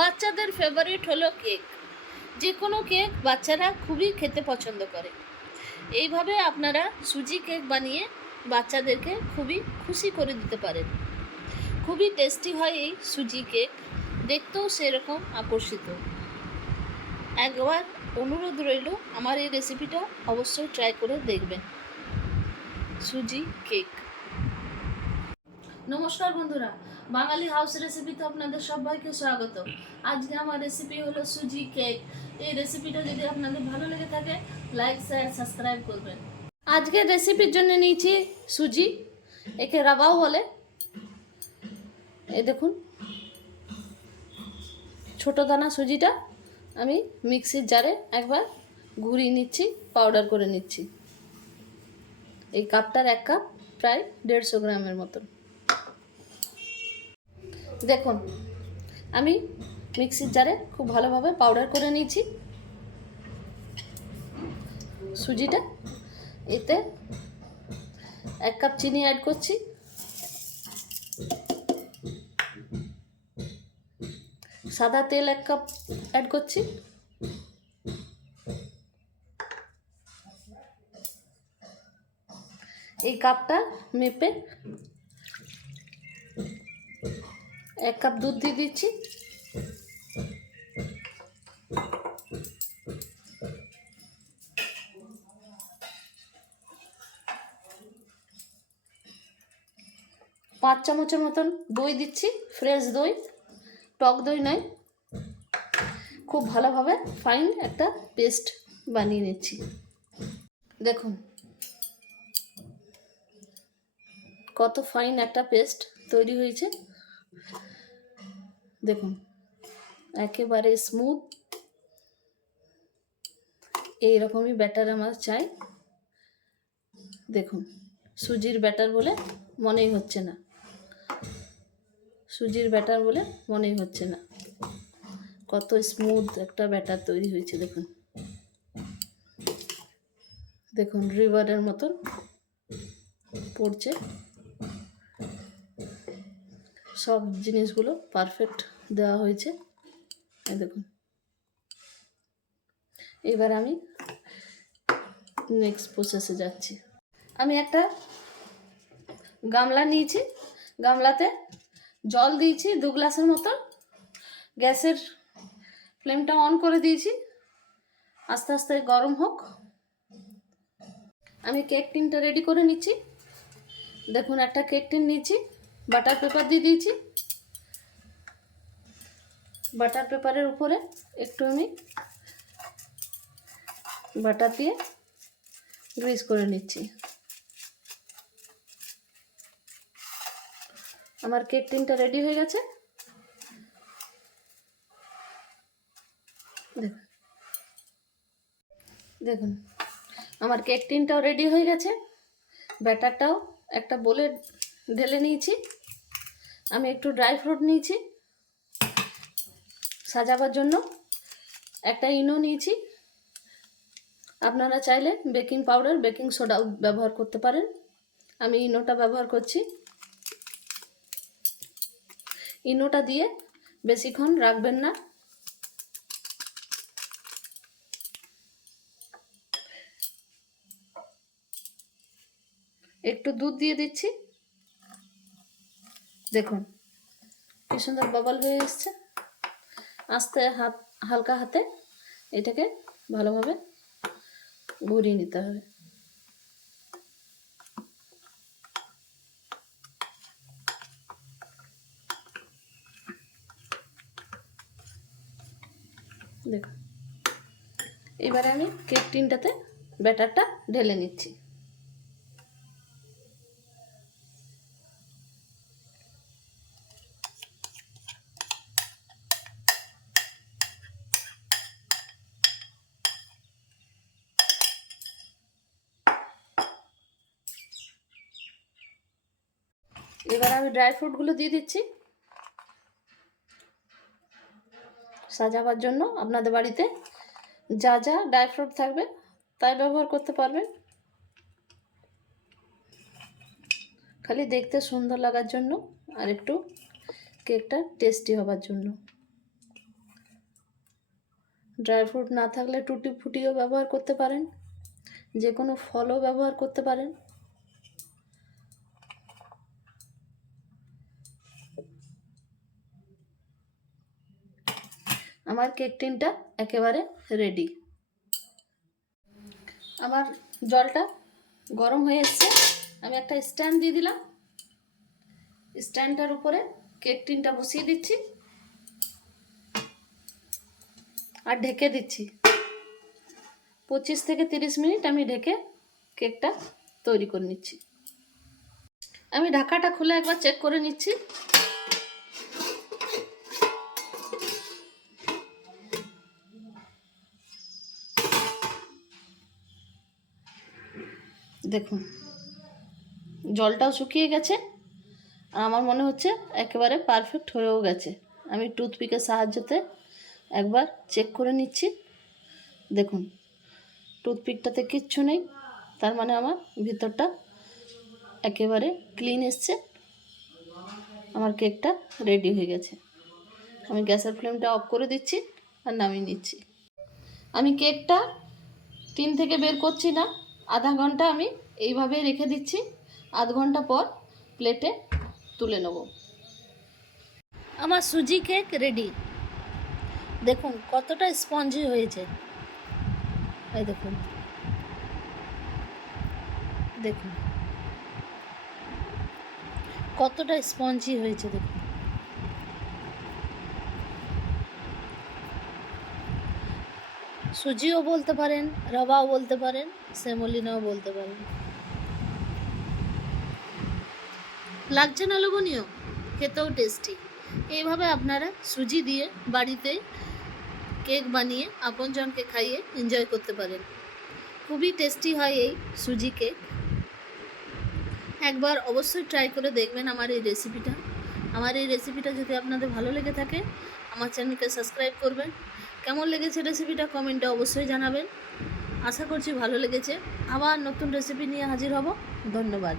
বাচ্চাদের ফেভারিট হলো কেক যে কোনো কেক বাচ্চারা খুবই খেতে পছন্দ করে। এইভাবে আপনারা সুজি কেক বানিয়ে বাচ্চাদেরকে খুবই খুশি করে দিতে পারেন। খুবই টেস্টি হয় এই সুজি কেক দেখতেও সেরকম আকর্ষিত। একবার অনুরোধ রইল, আমার এই রেসিপিটা অবশ্যই ট্রাই করে দেখবেন। সুজি কেক নমস্কার বন্ধুরা, বাঙালি হাউস রেসিপিতে আপনাদের সবাইকে স্বাগত আজকে আমার রেসিপি হলো সুজি কেক এই রেসিপিটা যদি আপনাদের ভালো লেগে থাকে লাইক শেয়ার সাবস্ক্রাইব করবেন। আজকের রেসিপির জন্য নিয়েছি সুজি, একে রাবাও বলে। এই দেখুন, ছোট দানা সুজিটা আমি মিক্সির জারে একবার ঘুরিয়ে নিচ্ছি পাউডার করে নিচ্ছি। এই কাপটার এক কাপ প্রায় দেড়শো গ্রামের মতন। দেখুন, আমি মিক্সির জারে খুব ভালোভাবে পাউডার করে নিয়েছি। সুজিটা, এতে এক কাপ চিনি অ্যাড করছি। সাদা তেল এক কাপ অ্যাড করছি। এই কাপটা মেপে এক কাপ দুধ দিয়ে দিচ্ছি। পাঁচ চামচের মতন দই দিচ্ছি ফ্রেশ দই। টক দই নয়। খুব ভালোভাবে ফাইন একটা পেস্ট বানিয়ে নিচ্ছি। দেখুন, কত ফাইন একটা পেস্ট তৈরি হয়েছে। দেখুন, একেবারে স্মুথ এইরকমই ব্যাটার আমার চাই। দেখুন, সুজির ব্যাটার বলে মনেই হচ্ছে না। সুজির ব্যাটার বলে মনেই হচ্ছে না। কত স্মুথ একটা ব্যাটার তৈরি হয়েছে, দেখুন। দেখুন রিভারের মতন পড়ছে। সব জিনিসগুলো পারফেক্ট দেওয়া হয়েছে। দেখুন। এবার আমি নেক্সট প্রসেসে যাচ্ছি। আমি একটা গামলা নিয়েছি। গামলাতে জল দিয়েছি দু গ্লাসের মতো। গ্যাসের ফ্লেমটা অন করে দিয়েছি। আস্তে আস্তে গরম হোক। আমি কেক টিনটা রেডি করে নিচ্ছি। দেখুন, একটা কেক টিন নিয়েছি। বাটার পেপার দিয়ে দিয়েছি। বাটার পেপারের উপরে একটু আমি বাটার দিয়ে গ্রিস করে নিচ্ছি। আমার কেক টিনটা রেডি হয়ে গেছে। দেখুন। দেখুন, আমার কেক টিনটাও রেডি হয়ে গেছে। ব্যাটারটাও একটা বলে ঢেলে নিয়েছি। আমি একটু ড্রাই ফ্রুট নিয়েছি। সাজাবার জন্য একটা ইনো নিয়েছি। আপনারা চাইলে বেকিং পাউডার, বেকিং সোডাও ব্যবহার করতে পারেন। আমি ইনোটা ব্যবহার করছি। ইনোটা দিয়ে বেশিক্ষণ রাখবেন না। একটু দুধ দিয়ে দিচ্ছি। দেখুন, কি সুন্দর বাবল হয়ে এসছে। আস্তে হাত, হালকা হাতে এটাকে ভালোভাবে ঘুরিয়ে নিতে হবে। দেখুন এবারে আমি কেক টিনটাতে ব্যাটারটা ঢেলে নিচ্ছি। এবার আমি ড্রাই ফ্রুটগুলো দিয়ে দিচ্ছি। সাজাবার জন্য আপনাদের বাড়িতে যা যা ড্রাই ফ্রুট থাকবে তাই ব্যবহার করতে পারবেন। খালি দেখতে সুন্দর লাগার জন্য আর একটু কেকটা টেস্টি হবার জন্য। ড্রাই ফ্রুট না থাকলে টুটি ফুটিও ব্যবহার করতে পারেন যে কোনো ফলও ব্যবহার করতে পারেন। আমার কেক টিনটা একেবারে রেডি আমার জলটা গরম হয়ে এসছে। আমি একটা স্ট্যান্ড দিয়ে দিলাম। স্ট্যান্ডটার উপরে কেক টিনটা বসিয়ে দিচ্ছি। আর ঢেকে দিচ্ছি। পঁচিশ থেকে তিরিশ মিনিট আমি ঢেকে কেকটা তৈরি করে নিচ্ছি। আমি ঢাকাটা খুলে একবার চেক করে নিচ্ছি। দেখুন, জলটাও শুকিয়ে গেছে আর আমার মনে হচ্ছে একেবারে পারফেক্ট হয়েও গেছে। আমি টুথপিকের সাহায্যতে একবার চেক করে নিচ্ছি। দেখুন টুথপিকটাতে কিচ্ছু নেই, তার মানে আমার ভিতরটা একেবারে ক্লিন এসছে। আমার কেকটা রেডি হয়ে গেছে। আমি গ্যাসের ফ্লেমটা অফ করে দিচ্ছি আর নামিয়ে নিচ্ছি। আমি কেকটা তিন থেকে বের করছি না, আধা ঘণ্টা আমি এইভাবে রেখে দিচ্ছি। আধ ঘণ্টা পর প্লেটে তুলে নেব। আমার সুজি কেক রেডি দেখুন, কতটা স্পঞ্জি হয়েছে। এই দেখুন। দেখুন। কতটা স্পঞ্জি হয়েছে, দেখুন। সুজিও বলতে পারেন, রবাও বলতে পারেন সেমোলিনাও বলতে পারেন। লাগছে না লোভনীয়? খেতেও টেস্টি এইভাবে আপনারা সুজি দিয়ে বাড়িতে কেক বানিয়ে আপনজনকে খাইয়ে এনজয় করতে পারেন। খুবই টেস্টি হয় এই সুজি কেক একবার অবশ্যই ট্রাই করে দেখবেন আমার এই রেসিপিটা আমার এই রেসিপিটা যদি আপনাদের ভালো লেগে থাকে, আমার চ্যানেলকে সাবস্ক্রাইব করবেন। কেমন লেগেছে রেসিপিটা কমেন্টে অবশ্যই জানাবেন। আশা করছি ভালো লেগেছে। আবার নতুন রেসিপি নিয়ে হাজির হব। ধন্যবাদ।